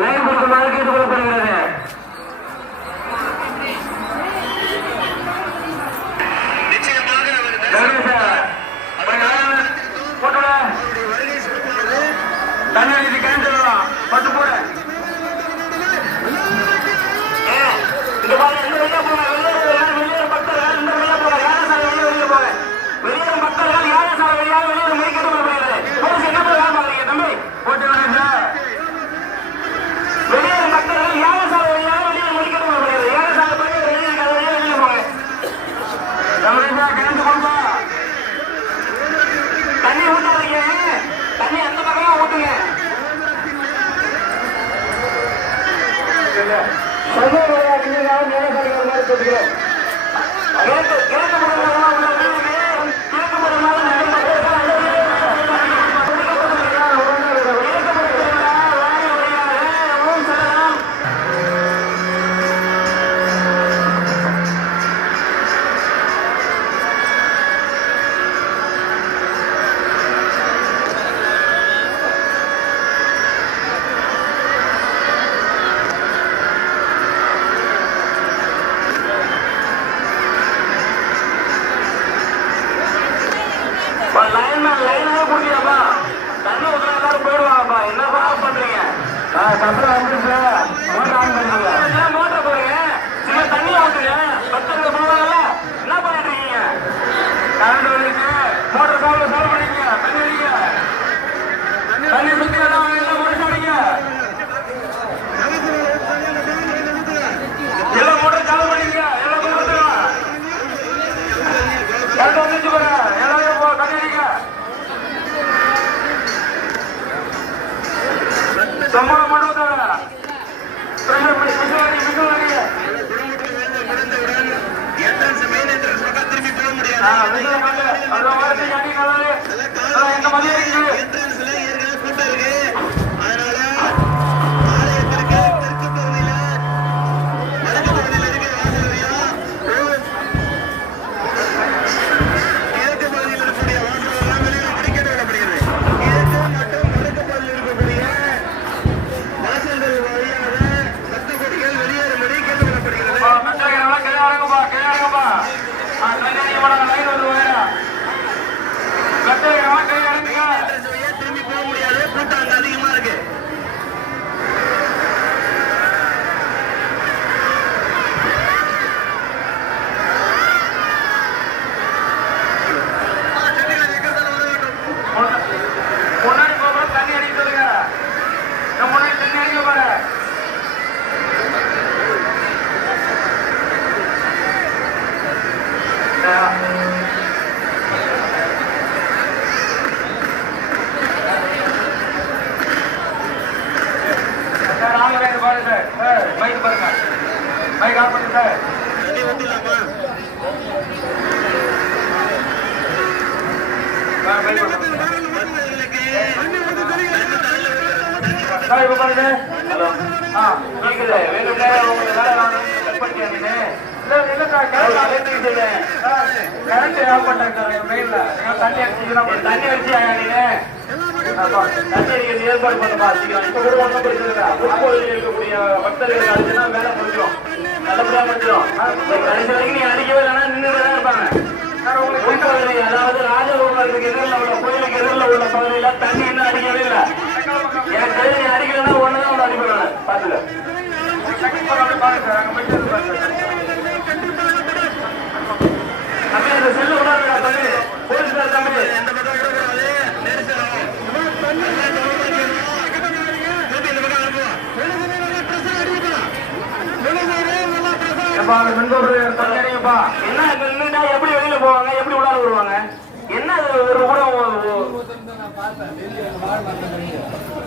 Line கொடுக்குமாறு கேட்டுக்கொள்ளப்படுகிறது? நிச்சயமாக あなた lineman லைனாவே குடிக்கிறப்பா தண்ணி ஊத்துனா போயிடுவாங்கப்பா. என்னப்பா பண்றீங்க? சப்ளை வந்துருச்சு. மிஷினரி பண்ணு அந்த வாரத்தை சார் ஆன்லைன் பாருங்க. சார் மைக் பாருங்க. மைக் ஆஃப் பண்ணுங்க சார் தண்ணி ஊத்திடலாமா சார் மைக் பாருங்க. ஹலோ. ஆ கேக்குது? வேணும்னா உங்க வேலை வாங்க. கட் பண்ணிக்காதீங்க. இல்ல இல்ல சார் கரண்ட் அலைட்டு ஆஃப் பண்ணிட்டாங்க சார் தண்ணி அடிச்சீங்கன்னா தண்ணி அடிச்சியா நீங்க ஆமா, தண்ணி ஏற்பாடு பண்ண சீக்கிரம் இப்ப கூட இருக்கக்கூடிய பக்தர்கள் அடிச்சுன்னா வேலை முடிஞ்சிடும் நல்லபடியா முடிஞ்சிடும் கடைசி வரைக்கும் நீ அடிக்கவே இல்லைன்னா நின்று இருப்பாங்க உட்கோவில் அதாவது ராஜகோபாலுக்கு எதிரில் உள்ள கோயிலுக்கு எதிரில் உள்ள பகுதியில தண்ணி இன்னும் அடிக்கவே இல்லை எனக்கு தெரிஞ்சு நீ ஒண்ணுதான் உங்களை அடிப்பேன் பாத்துக்க ஏப்பா அந்த மென்பொருள் என்ன இப்ப எப்படி வெளியில போவாங்க? எப்படி உள்ளார வருவாங்க? என்ன ஒரு கூட